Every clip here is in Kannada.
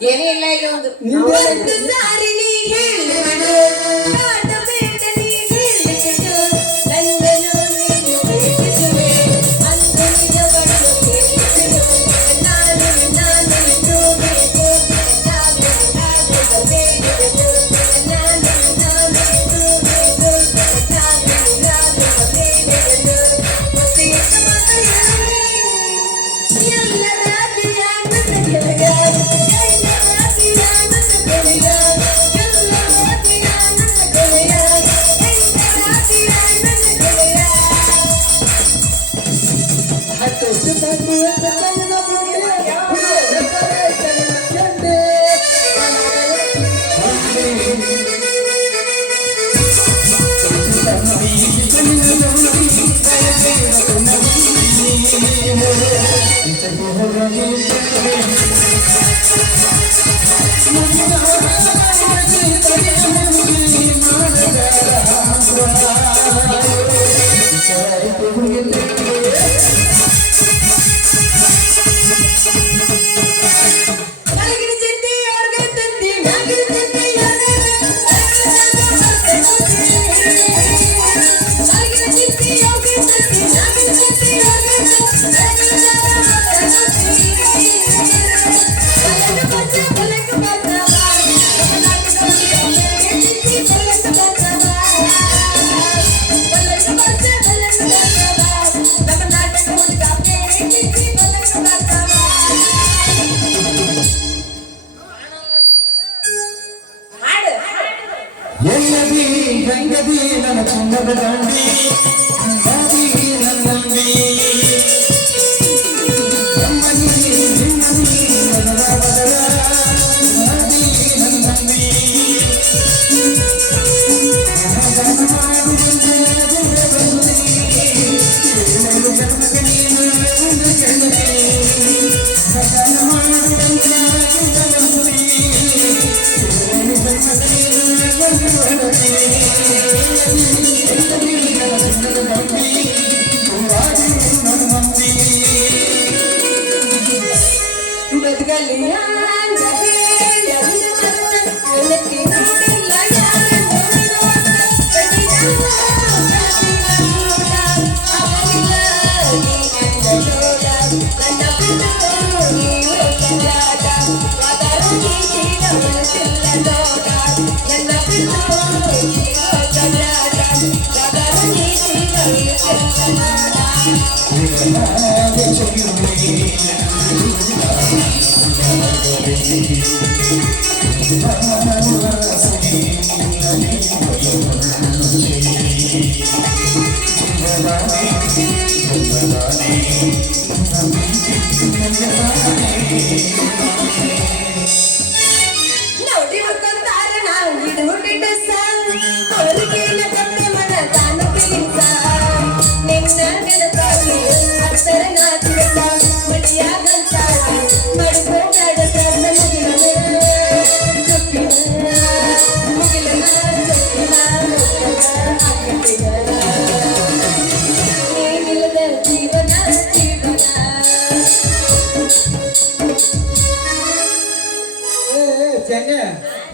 ಏನೇ ಇಲ್ಲ ಇಲ್ಲಿ ಒಂದು Thank you.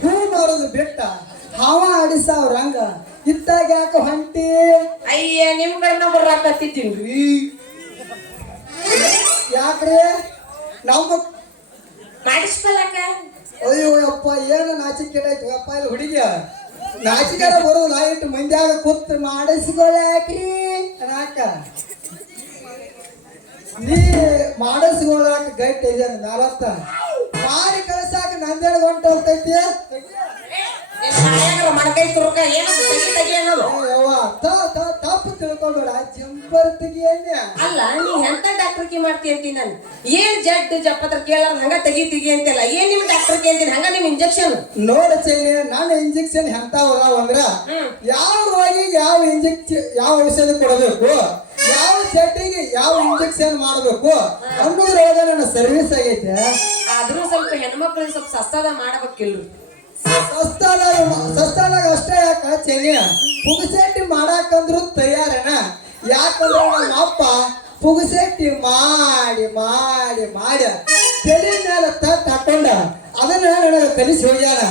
ಹೂ ಮಾಡೋದು ಬಿಟ್ಟ ಹಾವ ಆಡಿಸಾವ್ ರಂಗ ಇತ್ತಾಗ ಯಾಕ ಹೊಂಟಿ ಅಯ್ಯ ನಿಮ್ ಕಡೆ ಬರಾಕತ್ತಿದ್ದೀನ್ರಿ ಯಾಕ್ರಿ ನಮ್ಮ ಮಾಡಿಸ್ಕೊಳಕ ಅಯ್ಯೋ ಅಪ್ಪ ಏನು ನಾಚಿಕೆ ಆಯ್ತು ಅಪ್ಪ ಇಲ್ಲಿ ಹುಡುಗಿಯ ನಾಚಿಕೆ ಬರೋದಿಲ್ಲ ಇಟ್ಟು ಮಂದ್ಯಾಗ ಕೂತ್ ಮಾಡಿಸ್ಕೊಳಕ್ರಿ ಅನಾಕ ನೀ ಮಾಡಿಸ್ಕೊಳಕ್ ಗಟ್ಟಿ ಇದೆ ನಾಲತ್ತ ಮಾರಿ ಕಳ್ಸಾಕ ನಂದೇಳು ಹೊಂಟ ಹೋಗ್ತೈತಿ ಮಣಕೈ ತುರ್ಕ ಏನು ತೆಗಿ ಅನ್ನೋದು ತಪ್ಪು ತಿಳ್ಕೊಬೇಡ ಜಂಬರ್ ತೆಗಿಯನ್ಯ ಅಲ್ಲ ನೀ ಎಂತ ಡಾಕ್ಟರ್ಕಿ ಮಾಡ್ತಿ ಅಂತೀನಿ ನಾನು ಏನ್ ಜಡ್ ಜಪ್ಪತ್ರ ಕೇಳಾರ ಹಂಗ ತೆಗಿ ಅಂತಿಲ್ಲ ಏನ್ ನಿಮ್ ಡಾಕ್ಟರ್ಕಿ ಅಂತೀನಿ ಹಂಗ ನಿಮ್ ಇಂಜೆಕ್ಷನ್ ನೋಡ ಚೈನೆ ನಾನು ಇಂಜೆಕ್ಷನ್ ಎಂತಾವಲ್ಲ ಅಂದ್ರ ಯಾವ ರೋಗಿಗೆ ಯಾವ ಇಂಜೆಕ್ಷನ್ ಯಾವ ಔಷಧ ಕೊಡಬೇಕು ಯಾವ ಜಡ್ಡಿಗೆ ಯಾವ ಇಂಜೆಕ್ಷನ್ ಮಾಡಬೇಕು ಅನ್ನೋದ್ರೊಳಗ ನನ್ನ ಸರ್ವಿಸ್ ಆಗೈತೆ ಆದ್ರೂ ಸ್ವಲ್ಪ ಹೆಣ್ಮಕ್ಳಿಗೆ ಸ್ವಲ್ಪ ಸಸ್ತಾದ ಮಾಡಬೇಕಿಲ್ರಿ ಸಸ್ತಾದಾಗ ಅಷ್ಟೇ ಯಾಕ ಚೆನ್ನಿಯ ಪುಗಸೆಟ್ಟಿ ಮಾಡಾಕಂದ್ರು ತಯಾರನ ಯಾಕಂದ್ರೆ ನಮ್ಮ ಅಪ್ಪ ಪುಗಸೆಟ್ಟಿ ಮಾಡಿ ಮಾಡಿ ಮಾಡಿ ತಲೆ ಮೇಲೆ ತಟ್ಟು ಹಾಕೊಂಡ ಅದನ್ನ ನನಗೆ ಕಲಿಸಿ ಹೋಗ್ಯಾನ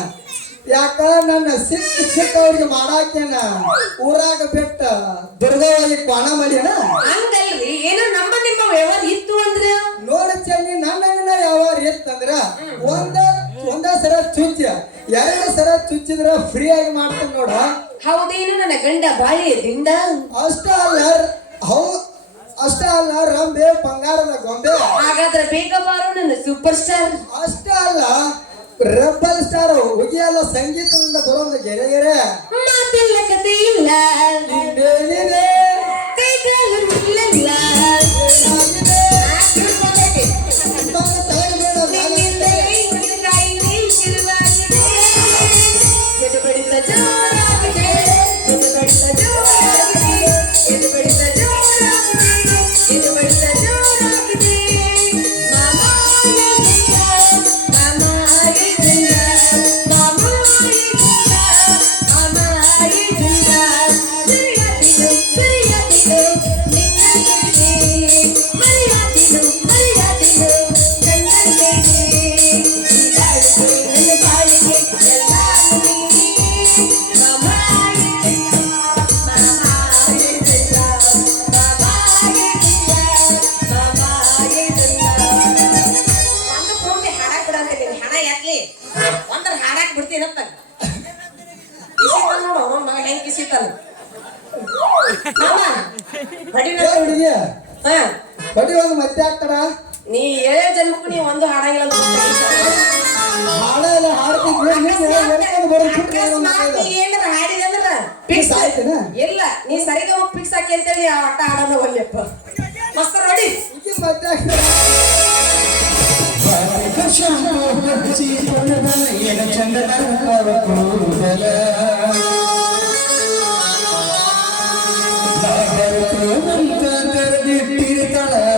ಯಾಕ ನನ್ನ ಸಿಕ್ಕ ಅವ್ರಿಗೆ ಮಾಡಾಕೇನ ಊರಾಗ ಬಿಟ್ಟ ದುರ್ಗವಾಗಿ ಕ್ವಾಣ ಮಾಡ್ಯಾನ ಹಂಗಲ್ರಿ ಏನೋ ನಮ್ಮ ನಿಮ್ಮ ವ್ಯವಹಾರ ಇತ್ತು ಅಂದ್ರೆ ನೋಡ ಚೆನ್ನಿ ನನ್ನ ವ್ಯವಹಾರ ಇತ್ತಂದ್ರ ಒಂದ ಸರ ಚುಚ್ಚ ಎರಡು ಸರ ಚುಚ್ಚಿದ್ರ ಫ್ರೀ ಆಗಿ ಮಾಡ್ತಾನ ನೋಡ ಹೌದೇನು ನನ್ನ ಗಂಡ ಬಾಳಿ ದಿಂದ ಅಷ್ಟ ಅಲ್ಲ ರಂಬೆ ಬಂಗಾರದ ಗೊಂಬೆ ಹಾಗಾದ್ರೆ ಬೇಗ ಬಾರೋ ನನ್ನ ಸೂಪರ್ ಸ್ಟಾರ್ ಅಷ್ಟ ಅಲ್ಲ ರೆಬಲ್ ಸ್ಟಾರ್ ಹುಗಿಯಲ್ಲ ಸಂಗೀತದಿಂದ ಬರೋದು ಗೆರೆ ಗೆರೆ ಮಾತಿಲ್ಲ ಕತೆ ಇಲ್ಲ ಏನಿದೆ ಕೈ ಕಾಲು ನಿಲ್ಲಲ್ಲ ಬಡಿ ಒಂದು ಮತ್ತೆ ಆಗ್ತಾರ ನೀ ಏಳೇ ಜನ್ಮಕ್ಕೂ ನೀ ಒಂದು ಹಾಡಂಗಿಲ್ಲ ಹಾಡಲ್ಲ ಏನಾರ ಹಾಡಿದೆ ಅಂದ್ರ ಫಿಕ್ಸ್ ಆಯ್ತೇನ ಇಲ್ಲ ನೀ ಸರಿಗ ಫಿಕ್ಸ್ ಹಾಕಿ ಅಂತೇಳಿ ಆಟ ಆಡೋಣ ಒಲ್ಲೆಪ್ಪ ಮಸ್ತ್ ನೋಡಿ ಮತ್ತೆ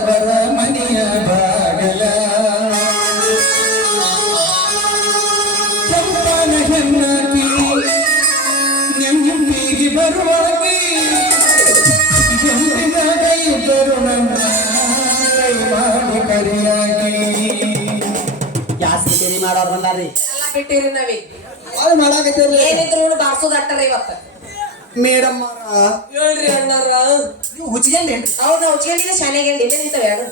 ಬರ ಮನೆಯ ಬಾಗಲ ಕೆಂಪನ ಹೆಣ್ಣಾಗಿ ನೆಮ್ಮದಿಗೆ ಬರುವಾಗಿ ಗಂಡಿನಾಗೈ ಬರುಣ ಮಾಡಿ ಕರಿಯಾಗಿ ಬಿಟ್ಟಿರಿ ನಾವೀಗ ಬಾಳ್ ಮಾಡಾಕತ್ತೀರಿ ಏನಿದ್ರು ಬಾರ್ಸೋದ್ ಅಟ್ಟಲ್ಲ ಇವತ್ತ ಮೇಡಮ್ ಹೇಳ್ರಿ ಅಣ್ಣಾರ ಹುಚ್ಚಿಗೆಂಡೇನ್ರಿ ಹೌದು ನಾವು ಉಚ್ಕೊಂಡಿದ್ದೆ ಶಾನೆಗೆ ಇಲ್ಲ ನಿಂತವೆ ಯಾರು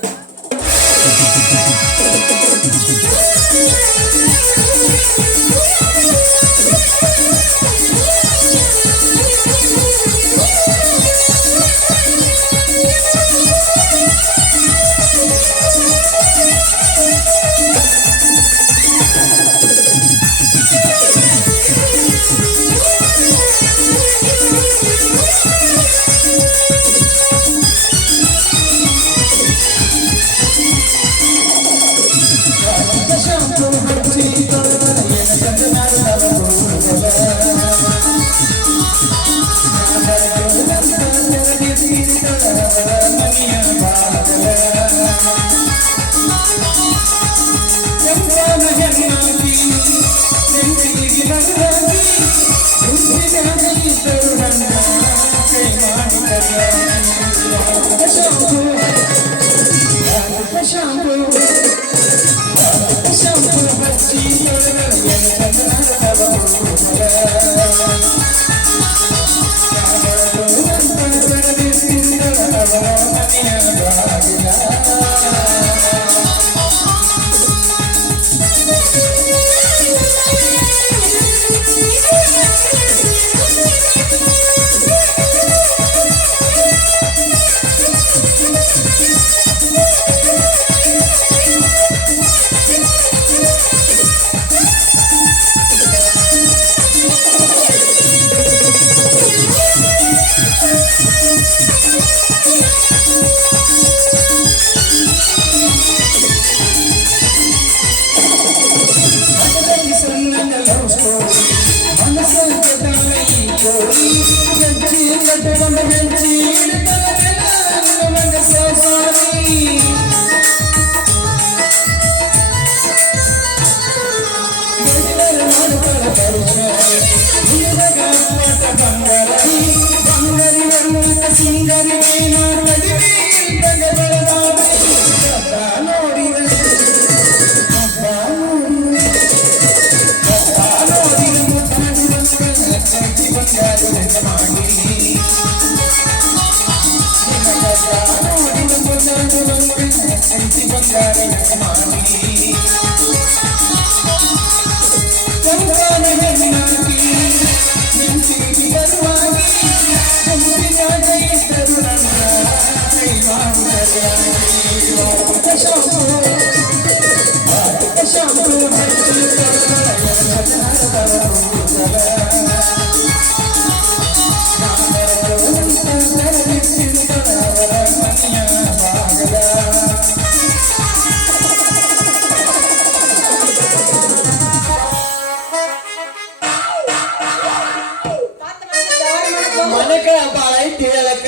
ಮನಕ ಬಾಳ ಐತಿ ಹೇಳಕ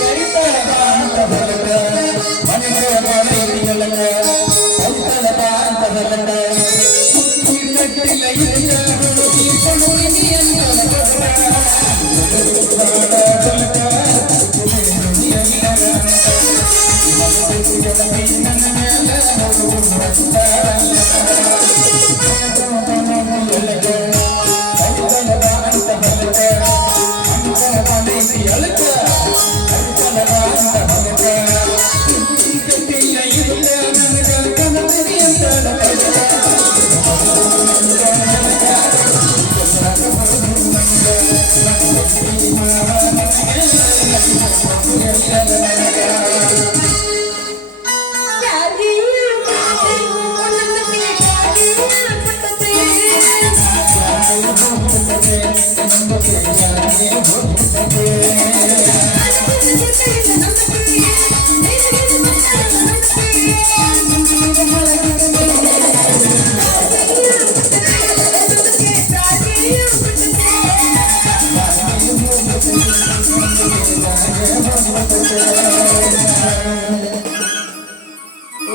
ಕರಿತಾಳ ಬಾ ಅಂತ ಬರಕ ಮನಕ ಬಾಳ ಐತಿ ಹೇಳಕ ಕರಿತಾಳ ಬಾ ಅಂತ ಬರಕ ಕಟ್ಟಿಲ್ಲ ಇಲ್ಲ ಹುಡುಗಿ ಕೊಡುಗಿ ಅಂತ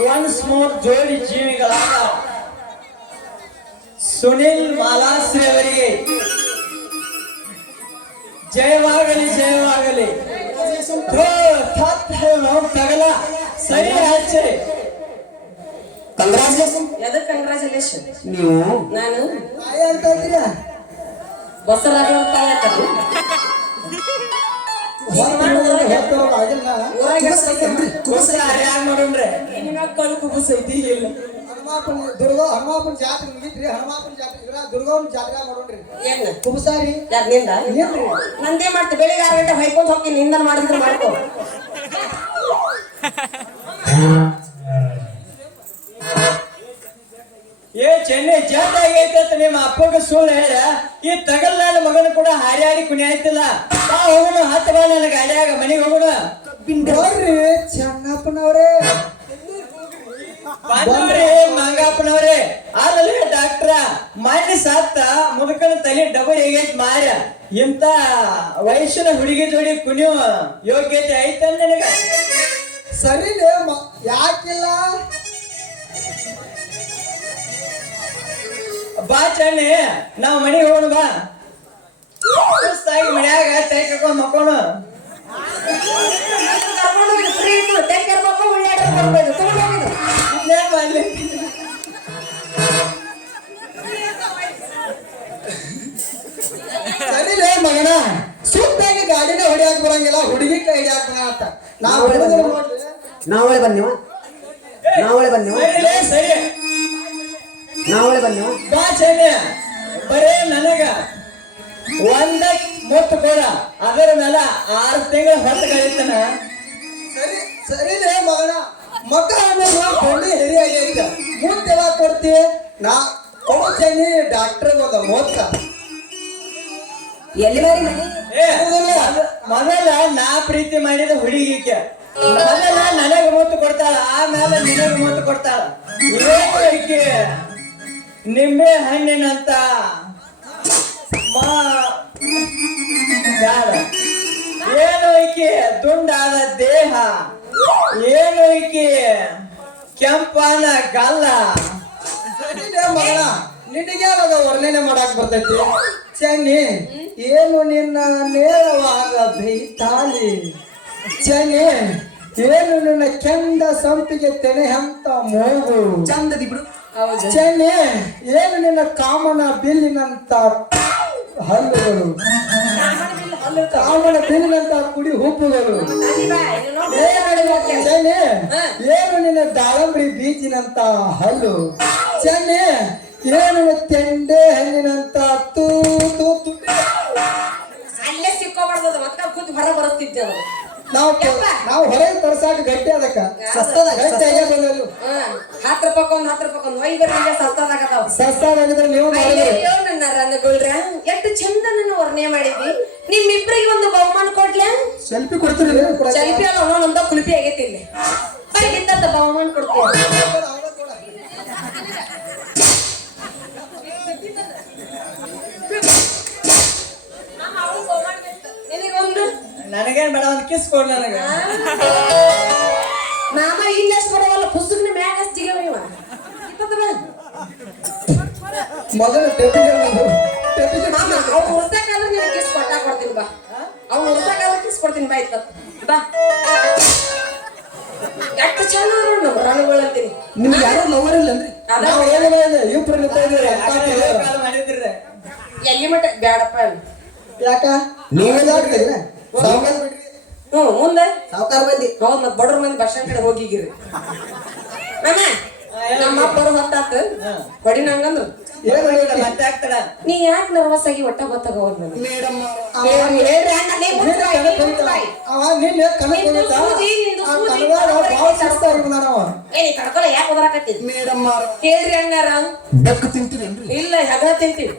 ಒನ್ಸ್ ಮೋರ್ ಜೋಡಿ ಜೀವಿಗಳಾದ ಸುನಿಲ್ ಮಾಲಾಶ್ರೀ ಅವರಿಗೆ ಜಯವಾಗಲಿ ಜಯವಾಗಲಿ. ತಗಲ ಸರಿ ಹಚ್ಚೆ ಕಂಗ್ರಾಚುಲೇಷನ್. ಎದಕ್ ಕಂಗ್ರಾಚುಲೇಷನ್? ನೀವು ನಾನು ತಾಯಿ ಅಂತ ಅಂತೀರ ಬಸರಾಗ್ಲೋ ತಾಯಿ ಹಾಕಿ ಆಗಿಲ್ಲ ಕಳು ಕುಬುಸ್ ಐತಿ ಇಲ್ಲ ಹನುಮಾಪನ ಜಾತ್ರೆ ಮುಗಿತ್ರಿ. ಹನುಮಾಪನ ಜಾತ್ರೆ ಇದ್ರ ದುರ್ಗವ್ನ ಜಾತ್ರೆ ಮಾಡೋಣ್ರಿ. ಏನ್ ಕುಬಸಾರಿ ಯಾರ್ ನಿಂದ ಏನ್ರಿ ನಂದೇ ಮಾಡ್ತೆ. ಬೆಳಿಗ್ಗೆ 6 ಗಂಟೆ ಹೊಯ್ಕೊಂಡ್ ಹೋಗಿ ನಿಂದ ಮಾಡಿದ್ರೆ ಮಾಡ್ಕೋ. ಏ ಚೆನ್ನೈ ಜಾತ ಆಗೈತೆ ನಿಮ್ಮ ಅಪ್ಪಗ ಸುಳ್ಳು ಹೇಳ. ಈ ತಗಲ್ ನನ್ನ ಮಗನು ಕೂಡ ಹಾಡಿ ಕುಣಿ ಆಯ್ತಿಲ್ಲ. ಬಾ ಹೋಗೋಣ, ಹತ್ತು ಬಾ ನನ್ನ ಗಾಡಿಯಾಗ ಮನೆಗೆ ಹೋಗೋಣ. ಬರ್ರಿ ಚೆನ್ನಪ್ಪನವ್ರೇ ಬಂದ್ರಿ ಮಂಗಪ್ಪನವ್ರೆ. ಅಲ್ಲೇ ಡಾಕ್ಟ್ರ ಮಾಡಿ ಸತ್ತ ಮುದುಕನ ತಲೆ ಡಬಲ್ ಹೇಗೈತಿ ಮಾರ. ಇಂತ ವಯಸ್ಸಿನ ಹುಡುಗಿ ಜೋಡಿ ಕುಣಿಯೋ ಯೋಗ್ಯತೆ ಐತ ನಿನಗ? ಸರಿಲೇ ಯಾಕಿಲ್ಲ ಬಾ ಚೆನ್ನಿ, ನಾವ್ ಮನೆಗೆ ಹೋಗೋಣ ಬಾ. ಸುಸ್ತಾಗಿ ಮನ್ಯಾಗ ತೈ ಕರ್ಕೊಂಡ್ ಮಕ್ಕೋಣ. ಇನ್ನೇನ್ ಮಾಡ್ಲಿ? ಸರಿಲೇ ಮಗನ, ಸುತ್ತಾಗಿ ಗಾಡಿನ ಹೊಡಿಯಾಕ ಬರಂಗಿಲ್ಲ, ಹುಡುಗಿ ಕೈ ಹಿಡಿಯಾಕ ಬರತ್ತ. ನಾವಳೆ ಬನ್ನಿವ ಸರಿಲೇ, ಸರಿ ಬಾ ಚೆನ್ನಿ. ಬರೇ ನನಗ ಒಂದ ಮುತ್ತು ಕೊಡ, ಅದರ ಮೇಲೆ 6 ತಿಂಗಳ ಹೊತ್ತು ಕಳೀತಾನ. ಸರಿಲೇ ಮಗನ, ಮಕ್ಕ ಕೊಂಡಿ ಹಿರಿ ಆಗೈತ. ಮುಂದೆ ಯಾವಾಗ ಕೊಡ್ತಿ? ನಾ ಕೊಡ್ತೇನಿ ಡಾಕ್ಟರ್ ಮೋದ್ಕ. ಎಲ್ಲಿ ಬಾರಿ ಮನೆ ಏ, ಮೊದಲ ನಾ ಪ್ರೀತಿ ಮಾಡಿದ ಹುಡುಗಿಕೆ ಮೊದಲ ನನಗ ಮುತ್ತು ಕೊಡ್ತಾಳ, ಆಮೇಲೆ ನಿನಗ ಮುತ್ತು ಕೊಡ್ತಾಳ. ಈಕೆ ನಿಂಬೆ ಹಣ್ಣಿನಂತ ಏನು ಈಕೆ ದುಂಡಾದ ದೇಹ, ಏನು ಈಕೆ ಕೆಂಪನ ಗಲ್ಲ. ಸರಿಲೇ ಮಗನ, ನಿನಗೆ ಯಾವಾಗ ವರ್ಣನೆ ಮಾಡಕ್ ಬರ್ತೈತಿ? ಚೆನ್ನಿ, ಏನು ನಿನ್ನ ನೇರವಾಗ ಬೈತಾಲಿ. ಚೆನ್ನಿ, ಏನು ನಿನ್ನ ಕೆಂದ ಸಂಪಿಗೆ ತೆನೆ ಅಂತ ಮೂಗು. ಚಂದದಿ ಬಿಡು. ಚೆನ್ನಿ, ಏನು ನಿನ್ನ ಕಾಮನ ಬಿಲ್ಲಿನಂತ ಹಲ್ಲುಗಳು, ಕಾಮನ ಬಿಲ್ಲಿನಂತ ಕುಡಿ ಹುಬ್ಬುಗಳು. ಚೆನ್ನಿ, ಏನು ನಿನ್ನ ದಾಳಂಬರಿ ಬೀಜಿನಂತ ಹಲ್ಲು. ಚೆನ್ನಿ, ಏನು ತೆಂಡೆ ಹಣ್ಣಿನಂತ ತೂ ತೂ ತುಟಿ. ಅಲ್ಲೇ ಸಿಕ್ಕೋಬಾರ್ದು, ಮತ್ತೆ ಕೂತು ಹೊರ ಬರಸ್ತಿದ್ದೆ ಅದು. ನಾವು ಹೊರಗೆ ತರ್ಸಾಕ ಗಟ್ಟಿ ಅದಕ್ಕ ಗಟ್ಟಿ ಆಗೇ ಬಂದಲ್ಲ. 10 ರೂಪಾಯಿ ವೈಬರ್ಗೆ ಸಸ್ತದಾಗತಾವ. ಸಸ್ತಾಗಿದ್ರೆ ನೀವು ಮಾಡಿದ್ರಿ. ಅಯ್ಯೋ ನನ್ನ ರಂಗಗಳ್ರ, ಎಷ್ಟು ಚಂದ ನನ್ನ ವರ್ಣನೆ ಮಾಡಿದ್ವಿ. ನಿಮ್ಮಿಬ್ರಿಗೆ ಒಂದು ಬಹುಮಾನ ಕೊಡ್ಲ? ಸೆಲ್ಫಿ ಕೊಡ್ತೀರಿ? ಸೆಲ್ಫಿ ಅಲ್ಲ, ನಮ್ದ ಕುಲ್ಪಿ ಆಗೈತಿ ಇಲ್ಲಿ. ಇಲ್ಲಿಂದ ಬಹುಮಾನ ಕೊಡ್ತೀವಿ. ನಿನಗೊಂದು ನನಗೇನ್ ಬೇಡ, ಒಂದು ಕಿಸ್ ಕೊಡ್ ನನಗ. ಮಾಮ ಇಲ್ಲಷ್ಟು ಬರವಲ್ಲ, ಪುಸ್ತಕನ ಮ್ಯಾಗ ಹಚ್ಚಿಗವ ಇವ. ಮೊದಲ ಮಾಮ ಅವ್ನು ಉರ್ಸಕ್ಕಾದ್ರೆ ನಿನಗೆ ಕಿಸ್ ಕೊಡ್ತೀನಿ ಬಾ. ಅವ್ನು ಉರ್ಸಕ್ಕಾದ್ರೆ ಕಿಸ್ ಕೊಡ್ತೀನಿ ಬಾ. ಇತ್ತ ಬಾ. ಎಷ್ಟು ಚಂದ ನಮ್ಮ ರಣಗಳಂತೀನಿ. ನಿಮ್ಗೆ ಯಾರು ಲವರ್ ಇಲ್ಲನ್ರಿ? ಮಾಡಿದ್ರಿ ಎಲ್ಲಿ ಮಟ್ಟ ಬ್ಯಾಡಪ್ಪ. ಯಾಕ ನೀವೆಲ್ಲ ಆಗ್ತೀರಿ? ಮುಂದೆ ಸಾವುಕಾರ ಬಂದಿ. ಹೌದ್ ಮತ್ ಬಡ್ರ ಮಂದಿ ಬಸ್ ಕಡೆ ಹೋಗಿಗಿರಿ. ನಮ್ಮ ಅಪ್ಪರು ಹೊತ್ತಾತ ಹೊಡಿ ನಂಗಂದ್ರು ಮತ್ತೆ ಆಗ್ತಾಳ. ನೀ ಯಾಕೆ ನರ್ವಸ್ ಆಗಿ ಒಟ್ಟ ಗೊತ್ತಾಗವ್ರು ನನಗೆ. ಯಾಕೆ ಓದರಾಕತ್ತೀವಿ ಹೇಳ್ರಿ ಅಣ್ಣಾರ? ಇಲ್ಲ ಹೆಗ ತಿಂತೀವಿ.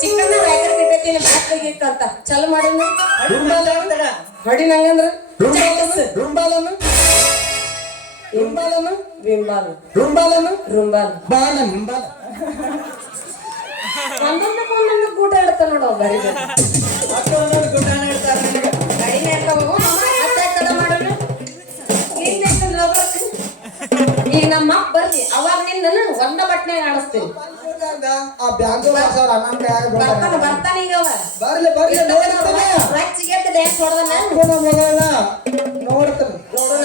ಚಿಕನ್ ಅಂತ ಚಲೋ ಮಾಡಿ ಹೊಡಿ ನಂಗಂದ್ರ ಒಂದೊಂದಕ್ಕೆ ಗೂಟ ಇಡ್ತಾನ ನೋಡು. ಬರೀ ಗಾಡಿನ ಮಾಡೋಣ. ಈಗ ನಮ್ಮ ಅಪ್ಪ ಬರ್ಲಿ, ಅವಾಗ ನಿನ್ನ ಒಂದ ಬಟ್ಟೆ ಆಡಿಸ್ತೀನಿ. ಬರ್ತಾನ ಈಗ ಅವ ರಚ್ಚಿಗೆದ್ದು ಡ್ಯಾನ್ಸ್ ಹೊಡೆದನ ನೋಡ್ತಾನೆ. ನೋಡೋಣ.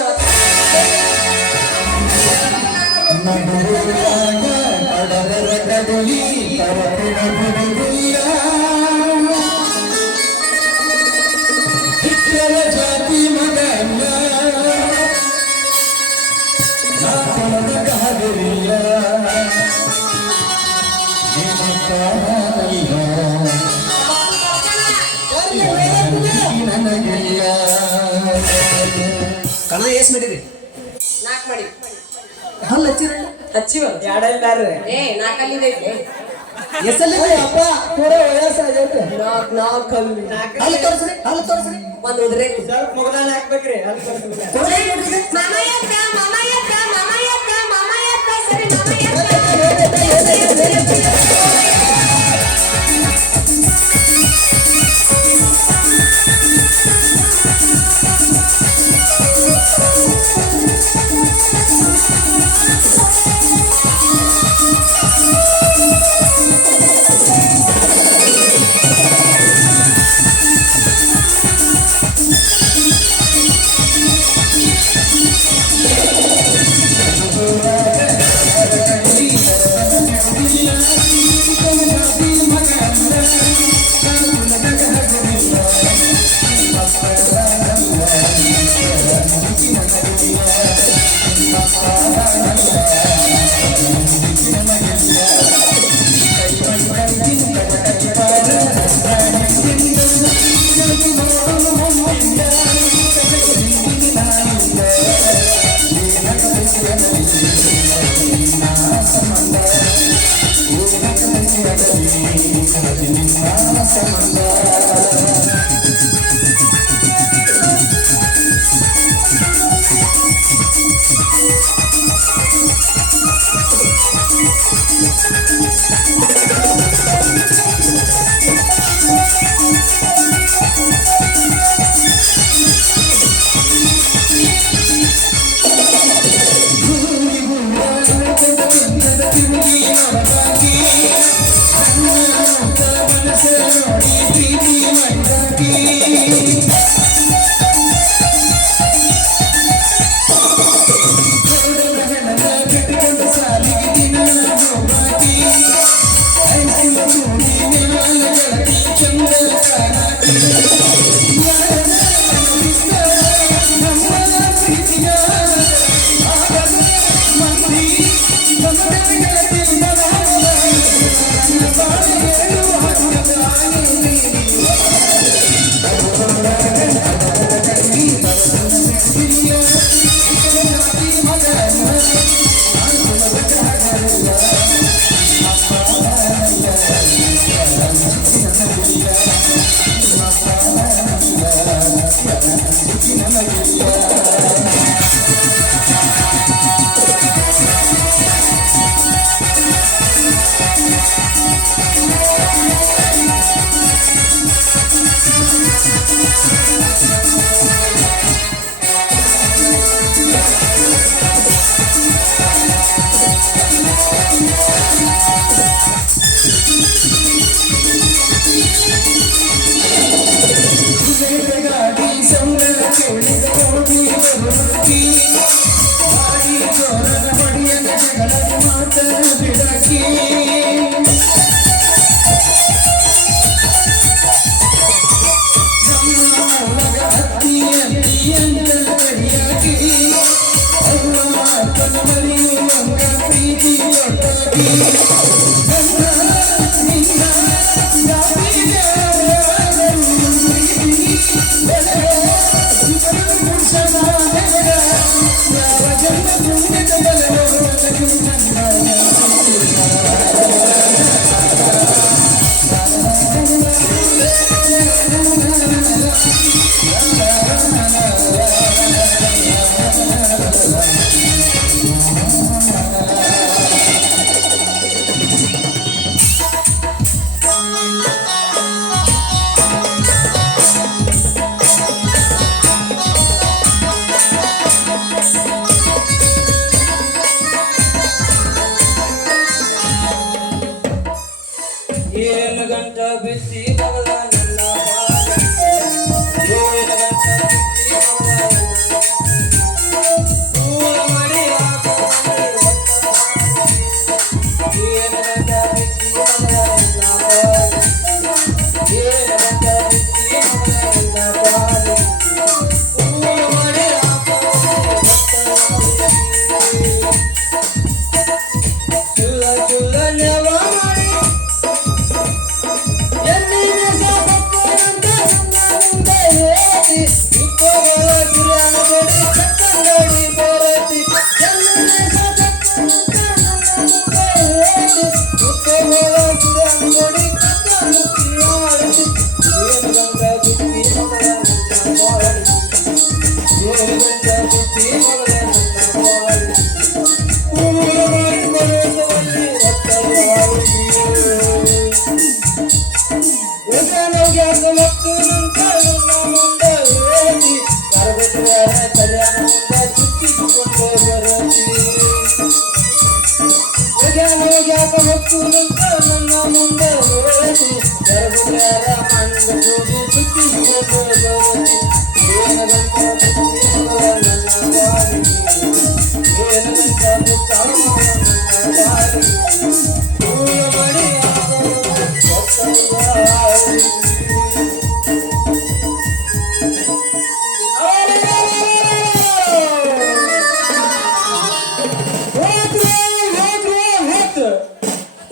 ನಡುವಿನಾಗ ಕಡಲರ ಕಡಲಿ ತರಪಿನ ಬಿಡುವುದಿಲ್ಲ ಹಿಟ್ಟರ ಜಾತಿ ಮಗಲ್ಲ ನಾ ಕೊಳದ ಕಾದಿಲ್ಲ ನನಗಿಲ್ಲ ಕಣ ಎಸ್ ಮಾಡಿರಿ 4 ಮಾಡಿ ಹಲ್ಲ ಹಚ್ಚಿರ ಹಚ್ಚಿವ ಎರಡಲ್ಲಾರ್ರಿ ಏ 4 ಅಲ್ಲಿದೈತೆ ಎಸಲ್ಲಿ ಅಪ್ಪ ಕೂಡ ವಯಸ್ಸಾಗೈತೆ 4 ಹಲ್ಲು ತೋರಿಸ್ರಿ ಒಂದು ಉದ್ರೆ ಸ್ವಲ್ಪ ಮುಗದಾನ ಹಾಕ್ಬೇಕ್ರಿ ಅಲ್ಲಿ ಮಾಮ ಯಕ್ಕ ಸರಿ ಮಾಮ ಯಕ್ಕ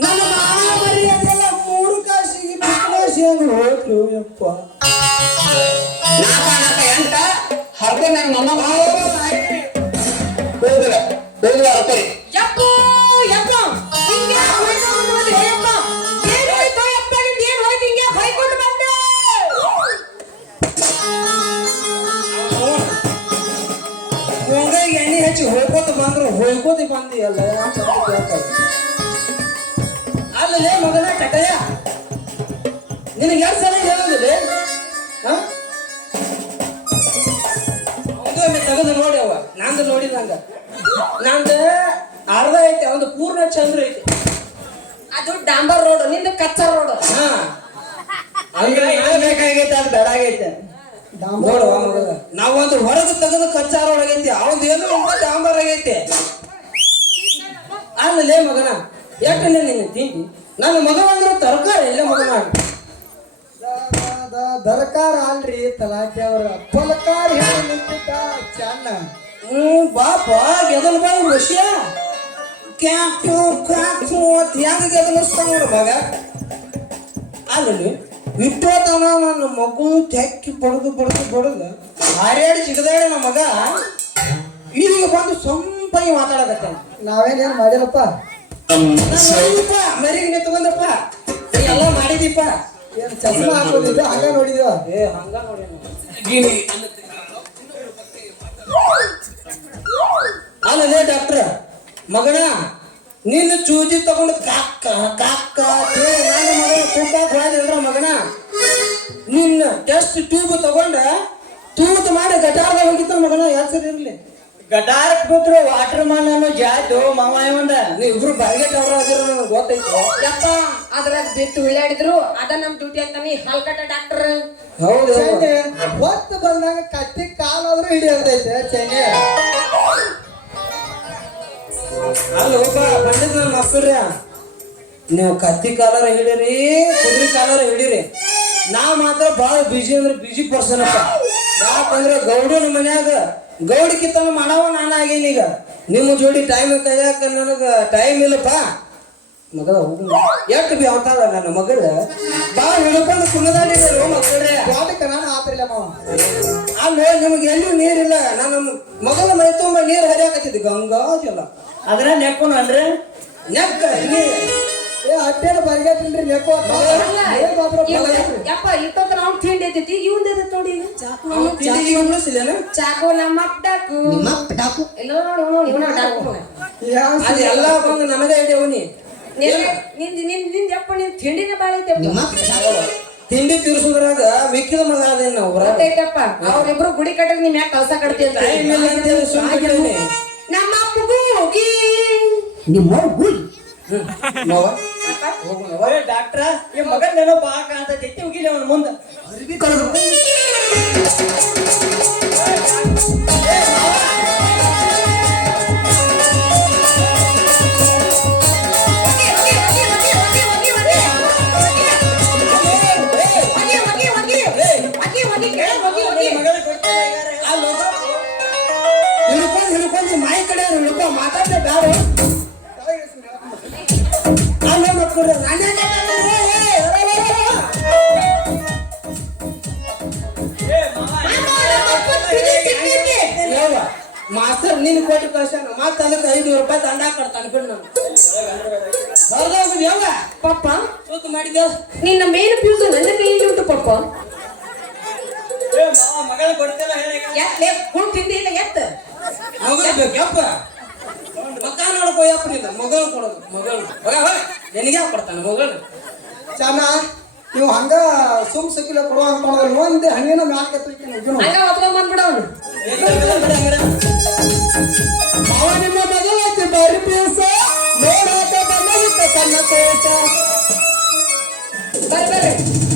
ನನ್ನ ಮಾವ ಮರ್ಯಾದೆಲ್ಲ 3 ಕಾಸಿಗೆ ಬಿಸ್ನೆಸ್ ಹೆಂಗ್ ಹೋಗ್ಲು ಯಪ್ಪ. ನಾಕ ಎಂಟ ಹರ್ದ ನನ್ನ ಮೊಮ್ಮ ಹೋದ್ರ ಅರ್ಥ ಯಪ್ಪ ಯಪ್ಪ ಹಿಂಗೆ ಹೊಯ್ಕೊಂಡು ಬಂದೆ ಯಪ್ಪ. ಏನ್ ಹೋಯ್ತು ಯಪ್ಪ ನಿಂದು ಏನ್ ಹೋಯ್ತು ಹಿಂಗೆ ಹೊಯ್ಕೊಂಡು ಬಂದೆ? ಗೊಂಗಾಯಿಗೆ ಎಣ್ಣೆ ಹಚ್ಚಿ ಹೋಯ್ಕೋತ ಬಂದ್ರು ಹೋಯ್ಕೋತಿ ಬಂದಿಯಲ್ಲ ಅಲ್ಲೇ ಮಗನ ಟಕಯ ನಿನಗೆ ಎರಡು ಸಲ ಹೇಳೋದಿಲ್ಲ ಅವನು ತೆಗೆದು ನೋಡಿ ಅವ ನಂದು ನೋಡಿದಂಗ ನಂದು ಅರ್ಧ ಐತೆ ಒಂದು ಪೂರ್ಣ ಚಂದ್ರ ಐತಿ. ಅದು ಡಾಂಬರ್ ರೋಡ್ ನಿಂದು ಕಚ್ಚಾ ರೋಡ್. ಹಾ ಬೇಕಾಗೈತೆ ಅದು ಬೇಡ ಆಗೈತೆ. ನೋಡುವ ಮಗನ ನಾವೊಂದು ಹೊರಗೆ ತೆಗೆದು ಕಚ್ಚಾರ ಒಳಗೈತಿ ಅವನು ಏನು ಇಲ್ಲ ಡಾಂಬರ್ ಆಗೈತಿ. ಅಲ್ಲೇ ಮಗನ ಯಾಕಂದ್ರೆ ನಿನ್ನ ತಿಂಡಿ ನನ್ನ ಮಗ ಅಂದ್ರೆ ತರಕಾರಿ ಇಲ್ಲ ಮಗನ ದರ್ಕಾರ ಅಲ್ರಿ ತಲಾಟೆ ಅವ್ರ ಪಲಕಾರ ನಿಂತಿದ್ದ ಚೆನ್ನ ಬಾಪ ಗೆದಲ್ ಬಾ ವಿಷಯ ಕ್ಯಾಕ್ಟು ಕ್ಯಾಕ್ಟು ಅಂತ ಹೆಂಗ ಗೆದಲಿಸ್ತಾನ ನೋಡು ಮಗ. ಅಲ್ಲಿ ಇಟ್ಟೋತನ ನನ್ನ ಮಗು ತೆಕ್ಕಿ ಬಡದು ಹಾರ್ಯಾಡಿ ಸಿಗದಾಡ ನಮ್ಮ ಮಗ ಈಗ ಬಂದು ಸಂಪಾಗಿ ಮಾತಾಡಕತ್ತ. ನಾವೇನೇನು ಮಾಡಿಲ್ಲಪ್ಪ ಮರಿಗೆ ನಿಂತ್ಕೊಂಡಪ್ಪ ಎಲ್ಲ ಮಾಡಿದೀಪ. ಏನು ಚಸ್ಮಾ ಹಾಕೋದಿದ್ದು ಹಂಗ ನೋಡಿದ್ವ ಹಂಗ ನೋಡಿ ಅಲ್ಲೇ ಡಾಕ್ಟ್ರ ಮಗನ ನಿನ್ನ ಚೂಜಿ ತಗೊಂಡು ಕಾಕ್ಕ ಕಾಕ್ಕ ನನ್ನ ಮಗನ ತೂಕಾಕ್ ಹೋದ್ರ ಮಗನ ನಿನ್ನ ಟೆಸ್ಟ್ ಟ್ಯೂಬ್ ತಗೊಂಡ ತೂತ್ ಮಾಡಿ ಗಟಾರ್ದ ಹೋಗಿತ್ತ ಮಗನ ಯಾಸರ್ ಇರ್ಲಿ ಗಟಾರಕ್ ಬಿದ್ರು ವಾಟರ್ ಮನ್ ಅನ್ನೋ ಜಾತು ಮಾವ ಇವಂದ ನೀವ್ ಇಬ್ರು ಬಾರ್ಗೆಟ್ ಅವ್ರ ಆಗಿರೋ ನನಗೆ ಗೊತ್ತೈತೆ ಯಪ್ಪ ಅದ್ರಾಗ ಬಿಟ್ಟು ಉಳ್ಳಾಡಿದ್ರು ಅದ ನಮ್ ಡ್ಯೂಟಿ ಅಂತ ನೀ ಹಲ್ಕಟ ಡಾಕ್ಟರ್. ಹೌದು ಹೊತ್ತು ಬಂದಾಗ ಕತ್ತಿ ಕಾಲಾದ್ರೂ ಹಿಡಿಯೋದೈತೆ ಚೆನ್ನೆ ಅಲ್ಲೊಬ್ಬ ಪಂಡಿತ ನನ್ನ ಮಕ್ಕಳ್ರಿ ನೀವು ಕತ್ತಿ ಕಾಲಾರ ಹಿಡೀರಿ ಕುದುರೆ ಕಾಲಾರ ಹಿಡೀರಿ ನಾ ಮಾತ್ರ ಭಾಳ ಬಿಜಿ ಅಂದ್ರೆ ಬಿಜಿ ಪರ್ಸನ್ ಅಪ್ಪ. ಯಾಕಂದ್ರೆ ಗೌಡನ ಮನ್ಯಾಗ ಗೌಡಿಕಿತನ ಮಾಡವ ನಾನು ಆಗೇನಿ. ಈಗ ನಿಮ್ಮ ಜೋಡಿ ಟೈಮ್ ಕೈಯಾಕ ನನಗೆ ಟೈಮ್ ಇಲ್ಲಪ್ಪ ಮಗಳ ಎಷ್ಟು ಬಿ ಅವತಾಳ ನನ್ನ ಮಗಳ ಭಾಳ ಹಿಡ್ಕೊಂಡು ಕುಣದಾಡಿದ್ರು ಮಕ್ಕಳ್ರೆ ನಾನು ಆತ್ರಿಲ್ಲ ಮಾವ. ಆಮೇಲೆ ನಿಮ್ಗೆ ಎಲ್ಲೂ ನೀರಿಲ್ಲ ನನ್ನ ಮಗಳ ಮೈ ತುಂಬ ನೀರು ಹರಿಯಾಕತ್ತಿದ್ದೆ ಗಂಗಾ ಜಲ ಅದ್ರ ನೆಕ್ಕೊಂಡು ಅಂದ್ರೆ ನೆಕ್ಕ ಅಟ್ಟೇನ ಬರ್ಗೇಟಿಲ್ರಿ ನೆಕ್ಕು ಯಪ್ಪ ಇತ್ತೊತ್ತ ನಾವು ತಿಂಡಿ ಐತಿ ಇವಂದ ನೋಡಿ ಚಾಕು ನಮ್ಮ ಡಾಕು ಎಲ್ಲ ನೋಡಿ ಇವನ ಡಾಕು ಅದು ಎಲ್ಲ ಬಂದು ನನಗೆ ಹಿಡಿಯವನಿ ನಿಂದ ಯಪ್ಪ ನಿನ್ ತಿಂಡಿನ ಬಾಳ ಐತೆ ತಿಂಡಿ ತೀರ್ಸುದ್ರಾಗ ಮಿಕ್ಕಿದ ಮಗ ಅದೇನು ನಾವು ಗೊತ್ತೈತಪ್ಪ ಅವ್ರಿಬ್ರು ಗುಡಿ ಕಟ್ಟಕ್ ನಿಮ್ ಯಾಕೆ ಕಳ್ಸ ಕಟ್ತೀವಿ ನಮ್ಮ ಅಪ್ಪಗೂ ಹೋಗಿ ನಿಮ್ಮ ಡಾಕ್ಟ್ರ ಈ ಮಗನ್ ಏನೋ ಬಾ ಕಾಣ್ತೈತಿ ಹೋಗಿಲ್ಲ ಅವನ ಮುಂದ ಹಿಡ್ಕೊಂಡು ಮಾಯಿ ಕಡೆ ಹಿಡ್ಕೊ ಮಾತಾಡ್ದೆ ಬೇಡ ಅಲ್ಲೇ ಮಕ್ಕಳು ಮಾಸ್ತರ್ ನೀನು ಕೋಟಿ ಕಳ್ಸಾನ ಮತ್ತೆ ಅದಕ್ಕೆ 500 ರೂಪಾಯಿ ದಂಡ ಕೊಡ್ತಾನೆ ಬಿಡು ನಾನು ಹೊರಗೋಗಿದ್ಯಾವ ಪಪ್ಪ ಸೂತು ಮಾಡಿದ್ದೇವ ನಿನ್ನ ಮೇನ್ ಫ್ಯೂಸ್ ನನ್ನ ಕೈಯಲ್ಲಿ ಉಂಟು ಪಪ್ಪ ಮಗಳ ಕೊಡ್ತಿಲ್ಲ ಹೇಳಿ ಎತ್ತಲೇ ಕುಳ್ ತಿಂದಿ ಇಲ್ಲ ಎತ್ತ ಮಗಳು ಬೇಕಪ್ಪ ಮಕ್ಕ ನೋಡ್ಕೋ ಯಪ್ಪ ನೀನು ಮಗಳು ಕೊಡೋದು ಮಗಳು ನಿನಗೆ ಕೊಡ್ತಾನೆ ಮಗಳು ಚಾನ ನೀವು ಹಂಗ ಸುಮ್ ಸಿಕ್ಕಿಲ್ಲ ಕೊಡುವ ಅನ್ಕೊಂಡ್ರೆ ಒಂದೇ ಹಣ್ಣಿನ ಮ್ಯಾಕ ಹಂಗ ಹೊತ್ಕೊಂಡ್ ಬಂದ್ಬಿಡವನು ಮಾವ ನಿಮ್ಮ ಮಗಳೈತಿ ಬಾರಿ ಪೇಸ ನೋಡಾಕ ಬಂದ ಸಣ್ಣ ಪೇಸ ಬರ್ರಿ